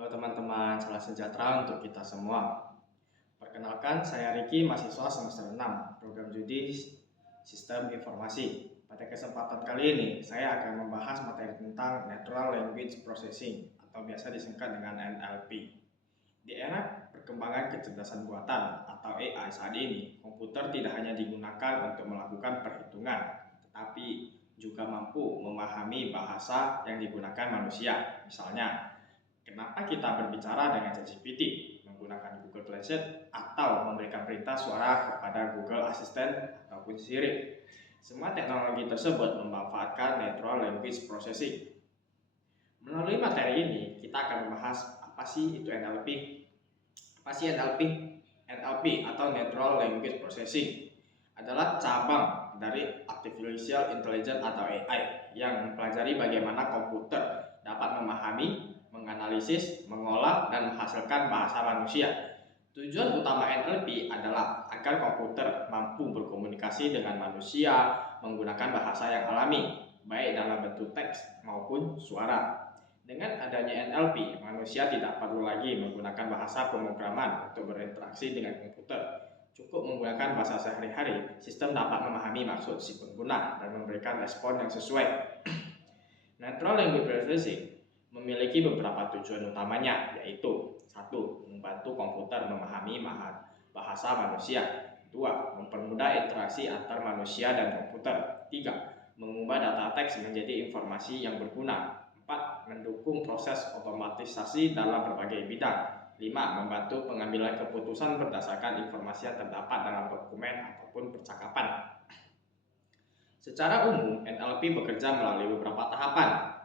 Halo teman-teman, salam sejahtera untuk kita semua. Perkenalkan, saya Riki, mahasiswa semester 6, program Studi Sistem Informasi. Pada kesempatan kali ini, saya akan membahas materi tentang Natural Language Processing atau biasa disingkat dengan NLP. Di era perkembangan kecerdasan buatan atau AI saat ini, komputer tidak hanya digunakan untuk melakukan perhitungan, tetapi juga mampu memahami bahasa yang digunakan manusia. Misalnya, kenapa kita berbicara dengan ChatGPT, menggunakan Google Translate, atau memberikan perintah suara kepada Google Assistant ataupun Siri. Semua teknologi tersebut memanfaatkan Natural Language Processing. Melalui materi ini, kita akan membahas apa sih itu NLP. Apa sih NLP? NLP atau Natural Language Processing adalah cabang dari Artificial Intelligence atau AI yang mempelajari bagaimana komputer dapat memahami, menganalisis, mengolah, dan menghasilkan bahasa manusia. Tujuan utama NLP adalah agar komputer mampu berkomunikasi dengan manusia menggunakan bahasa yang alami, baik dalam bentuk teks maupun suara. Dengan adanya NLP, manusia tidak perlu lagi menggunakan bahasa pemrograman untuk berinteraksi dengan komputer. Cukup menggunakan bahasa sehari-hari, sistem dapat memahami maksud si pengguna dan memberikan respon yang sesuai. Natural Language Processing memiliki beberapa tujuan utamanya, yaitu 1. Membantu komputer memahami bahasa manusia. 2. Mempermudah interaksi antar manusia dan komputer. 3. Mengubah data teks menjadi informasi yang berguna. 4. Mendukung proses otomatisasi dalam berbagai bidang. 5. Membantu pengambilan keputusan berdasarkan informasi yang terdapat dalam dokumen ataupun percakapan. Secara umum, NLP bekerja melalui beberapa tahapan.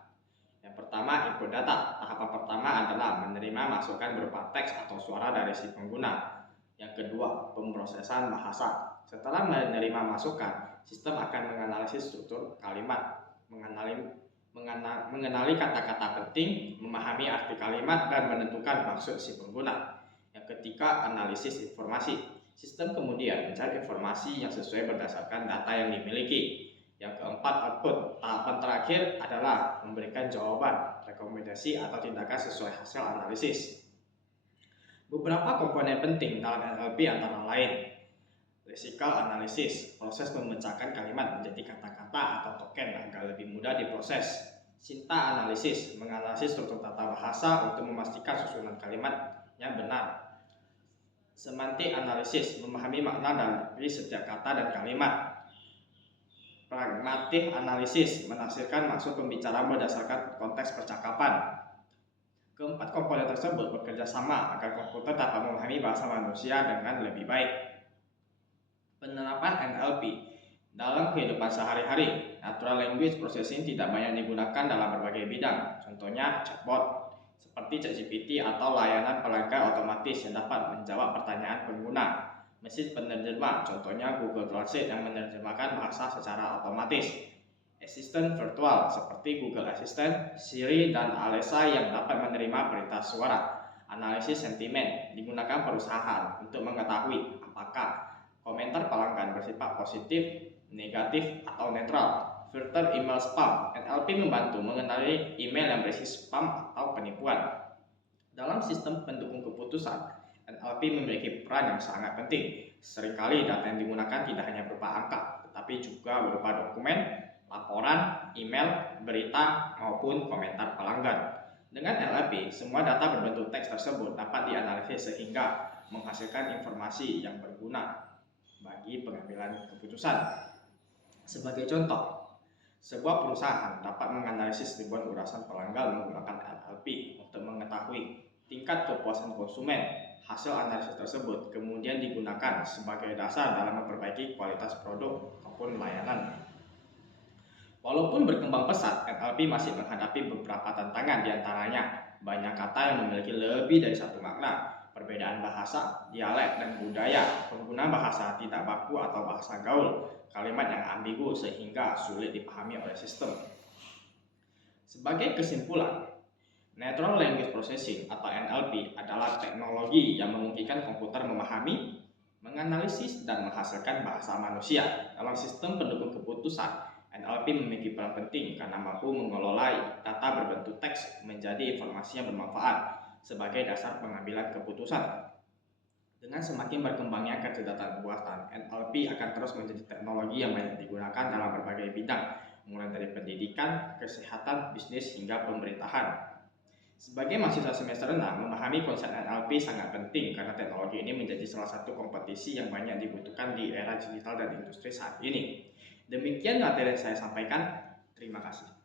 Yang pertama, input data. Tahapan pertama adalah menerima masukan berupa teks atau suara dari si pengguna. Yang kedua, pemrosesan bahasa. Setelah menerima masukan, sistem akan menganalisis struktur kalimat, mengenali kata-kata penting, memahami arti kalimat, dan menentukan maksud si pengguna. Yang ketiga, analisis informasi. Sistem kemudian mencari informasi yang sesuai berdasarkan data yang dimiliki. Yang keempat, output. Tahapan terakhir adalah memberikan jawaban, rekomendasi, atau tindakan sesuai hasil analisis. Beberapa komponen penting dalam NLP antara lain: lexical analysis, proses memecahkan kalimat menjadi kata-kata atau token agar lebih mudah diproses. Sinta analisis, menganalisis struktur tata bahasa untuk memastikan susunan kalimat yang benar. Semantik analisis, memahami makna dari setiap kata dan kalimat. Pragmatic analisis, menafsirkan maksud pembicaraan berdasarkan konteks percakapan. Keempat komponen tersebut bekerja sama agar komputer dapat memahami bahasa manusia dengan lebih baik. Penerapan NLP dalam kehidupan sehari-hari. Natural Language Processing tidak banyak digunakan dalam berbagai bidang. Contohnya chatbot seperti ChatGPT atau layanan pelanggan otomatis yang dapat menjawab pertanyaan pengguna. Mesin penerjemah, contohnya Google Translate yang menerjemahkan bahasa secara otomatis. Asisten virtual seperti Google Assistant, Siri, dan Alexa yang dapat menerima perintah suara. Analisis sentimen digunakan perusahaan untuk mengetahui apakah komentar pelanggan bersifat positif, negatif, atau netral. Filter email spam, NLP membantu mengenali email yang berisi spam atau penipuan. Dalam sistem pendukung keputusan, NLP memiliki peran yang sangat penting. Seringkali data yang digunakan tidak hanya berupa angka, tetapi juga berupa dokumen, laporan, email, berita, maupun komentar pelanggan. Dengan NLP, semua data berbentuk teks tersebut dapat dianalisis sehingga menghasilkan informasi yang berguna bagi pengambilan keputusan. Sebagai contoh, sebuah perusahaan dapat menganalisis ribuan urasan pelanggan menggunakan NLP untuk mengetahui tingkat kepuasan konsumen. Hasil analisis tersebut kemudian digunakan sebagai dasar dalam memperbaiki kualitas produk maupun layanan. Walaupun berkembang pesat, NLP masih menghadapi beberapa tantangan, diantaranya banyak kata yang memiliki lebih dari satu makna, perbedaan bahasa, dialek, dan budaya, pengguna bahasa tidak baku atau bahasa gaul, kalimat yang ambigu sehingga sulit dipahami oleh sistem. Sebagai kesimpulan, Natural Language Processing atau NLP adalah teknologi yang memungkinkan komputer memahami, menganalisis, dan menghasilkan bahasa manusia. Dalam sistem pendukung keputusan, NLP memiliki peran penting karena mampu mengelola data berbentuk teks menjadi informasi yang bermanfaat. sebagai dasar pengambilan keputusan. Dengan semakin berkembangnya kecerdasan buatan, NLP akan terus menjadi teknologi yang banyak digunakan dalam berbagai bidang, mulai dari pendidikan, kesehatan, bisnis, hingga pemerintahan. Sebagai mahasiswa semester 6, memahami konsep NLP sangat penting karena teknologi ini menjadi salah satu kompetisi yang banyak dibutuhkan di era digital dan industri saat ini. Demikian materi yang saya sampaikan. Terima kasih.